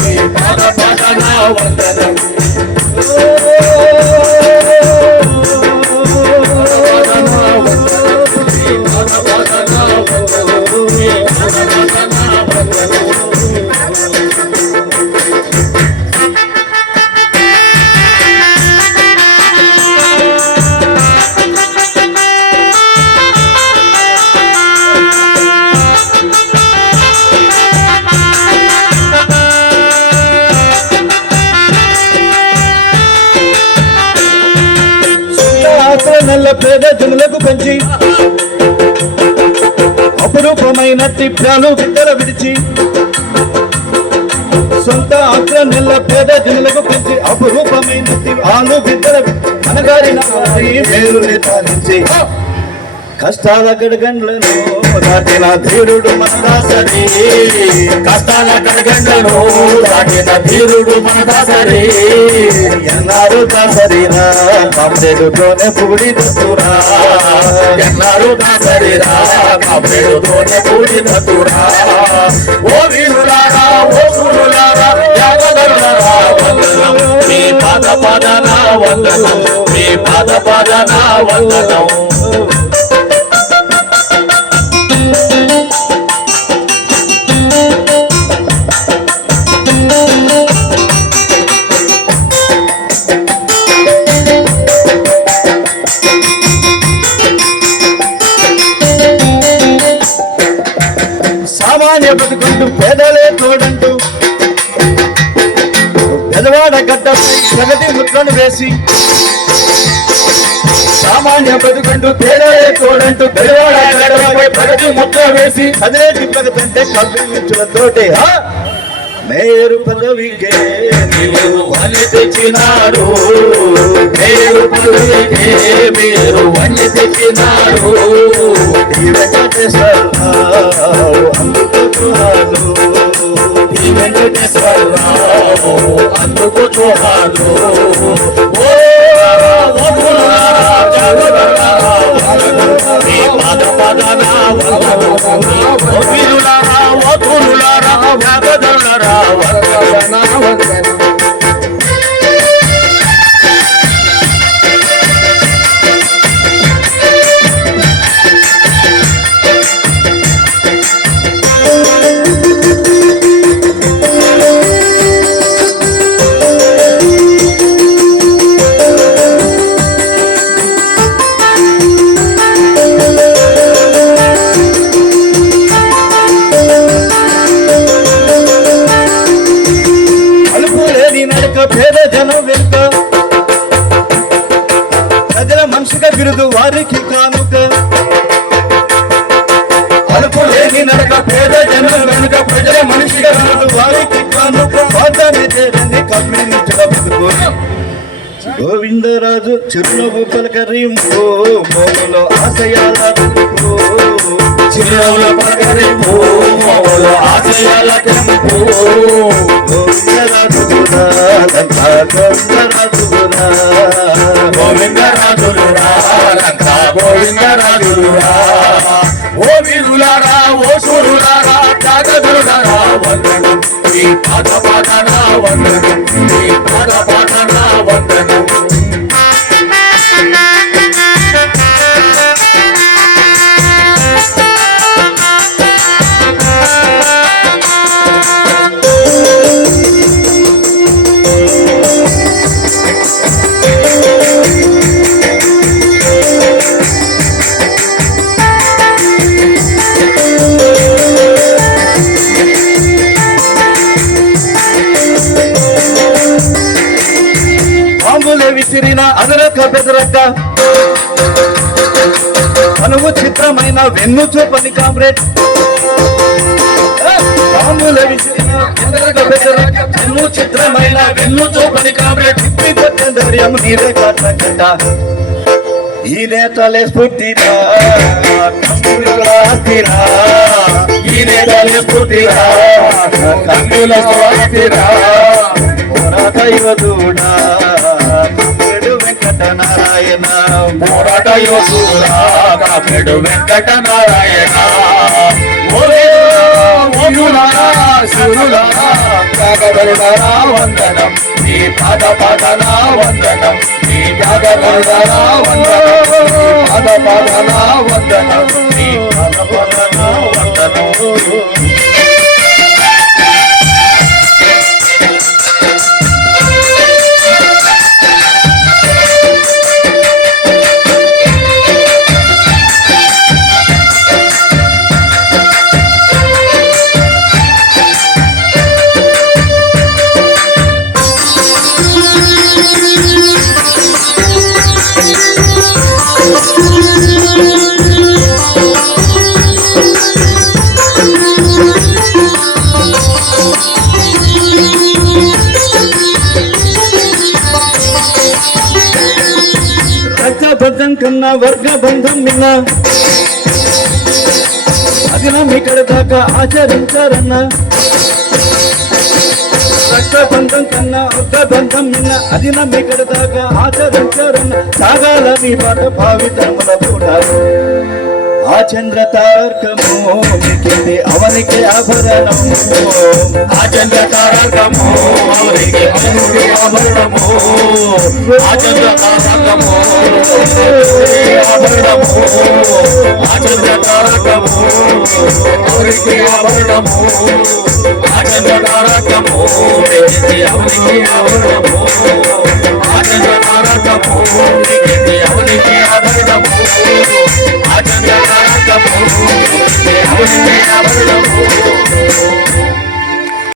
నీ పాద పాదన వందనం నల్ల పేద జనులకు పెంచి అపురూపమైన తిప్పాలు బిడ్డల విడిచి సొంత ఆత్ర నెల్ల పేద జనులకు పెంచి అపురూపమైన ఆలు బిడ్డల అనగారిన మేలుని తాలించి కష్టాల గడగండ్లను దాటిన ధీరుడు మన దాసరి కష్టాల గడగండ్లను దాటిన ధీరుడు మన దాసరి ఎన్నారు దాసరిరా కాపేడుతోనే పూడి దత్తురా ఎన్నారు దాసరిరా కాపేడుతోనే పూడి దత్తురా ఓ వీరులారా ఓ సూరులారా యాగదరులారా వందనం మీ పాద పాదన వందనం మీ పాద పాదన వందనం సామాన్య బతుకుంటూ పేదలే తోడంటూ పెదవాడ గడ్డపై ప్రగతి ముద్రను వేసి సామాన్య బతుకుంటూ పేదలే తోడంటూ పెదవాడ గడ్డపై ప్రగతి ముద్ర వేసి అదేటి ప్రగతంటే కల్పించులతోటే మేయరు పదవికే మీరు వన్నె తెచ్చినారు మేరు పదవికే మీరు వన్నె తెచ్చినారు ఈ వెంకటేశ్వరరావు అందుకున్నాను ఈ వెంకటేశ్వరరావు అందుకు చూడాలు మీ పాద పాదన వీరులారా వధులారా యాగదరులారా పేద జనం వెనుక ప్రజల మనిషిగా బిరుదు వారికి కానుక అలుపు లేని నడక పేద జనం వెనుక ప్రజల మనిషిగా బిరుదు వారికి కానుక వాదాన్ని చేరని కమ్యూనిస్టుల బతుకు గోవిందరాజు చిరునవ్వు పలకరింపు మోములో ఆశయాల చిరునవ్వుల పలకరింపు మోములో ఆశయాల కెంపు గోవిందరాజులురా రంగా గోవిందరాజులురా ఓ వీరులారా ఓ సూరులారా త్యాగదులారా వందనం మీ పాద పాదన వందనం మీ పాద పాదన వందనం విసిరిన అదరక బెదరక అనువు చిత్రమైన వెన్ను చూపని కామ్రేడ్ బాంబుల విసిరిన అదరక బెదరక వెన్ను చిత్రమైన వెన్ను చూపని కామ్రేడ్ ధైర్యం నీవే కాటకట ఈ నేతలే స్ఫూర్తిరా ఆస్తిరా ఈ నేతలే స్ఫూర్తిరా కందుల స్వాతిరా పోరాట యువతుడా వెంకటనారాయణ పోరాట యోధుడా కామెడు వెంకటనారాయణ వీరులారా శూరులారా త్యాగబలిదారా వందనం నీ పాదన వందనం నీ త్యాగబలిదారా వందనం నీ పాదన వందనం నీ పాదన వందనం రక్తబంధం కన్నా వర్గ బంధం మిన్న అగ్నం ఇక్కడ దాకా ఆచరించారన్న రక్తబంధం కన్నా వర్గ బంధం మిన్న అదినం ఇక్కడ దాకా ఆచరించారన్న సాగాల మీ పాట భావితముల పూటారు ఆ చంద్ర తారకము మిగిలి అవనికి ఆభరణము ఆ చంద్ర తారకము అవనికి ఆభరణము ఆ చంద్ర తారకము ఆభరణము ఆ చంద్ర తారకము అవనికి ఆభరణము ఆ చంద్ర తారకము అవనికి